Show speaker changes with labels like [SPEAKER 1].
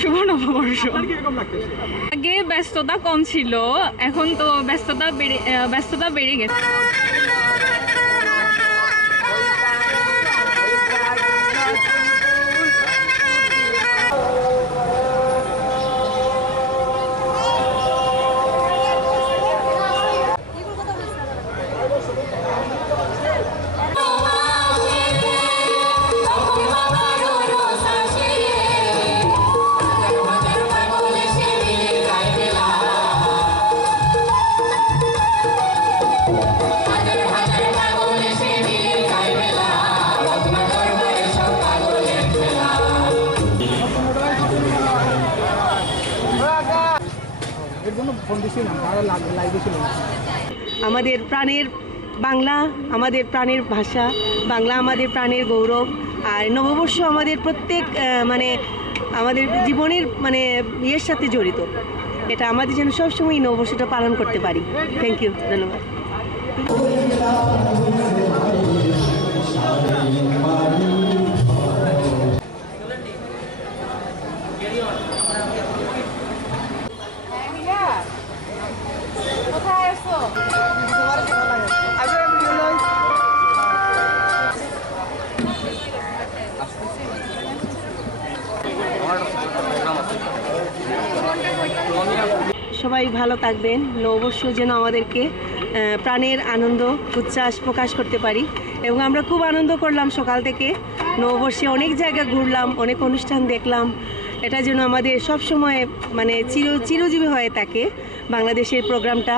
[SPEAKER 1] শুভ আগে ব্যস্ততা কম ছিল এখন তো ব্যস্ততা বেড়ে ব্যস্ততা বেড়ে গেছে।
[SPEAKER 2] আমাদের প্রাণের বাংলা, আমাদের প্রাণের ভাষা, বাংলা আমাদের প্রাণের গৌরব, আর নববর্ষ আমাদের প্রত্যেক মানে আমাদের জীবনের মানে ইয়ের সাথে জড়িত। এটা আমাদের যেন সবসময় নববর্ষটা পালন করতে পারি। থ্যাংক ইউ ধন্যবাদ। সবাই ভালো থাকবেন। নববর্ষ যেন আমাদেরকে প্রাণের আনন্দ, উচ্ছ্বাস প্রকাশ করতে পারি। এবং আমরা খুব আনন্দ করলাম সকাল থেকে। নববর্ষে অনেক জায়গা ঘুরলাম, অনেক অনুষ্ঠান দেখলাম। এটা যেন আমাদের সব সময় মানে চির, চিরজীবী হয়ে থাকে বাংলাদেশের প্রোগ্রামটা।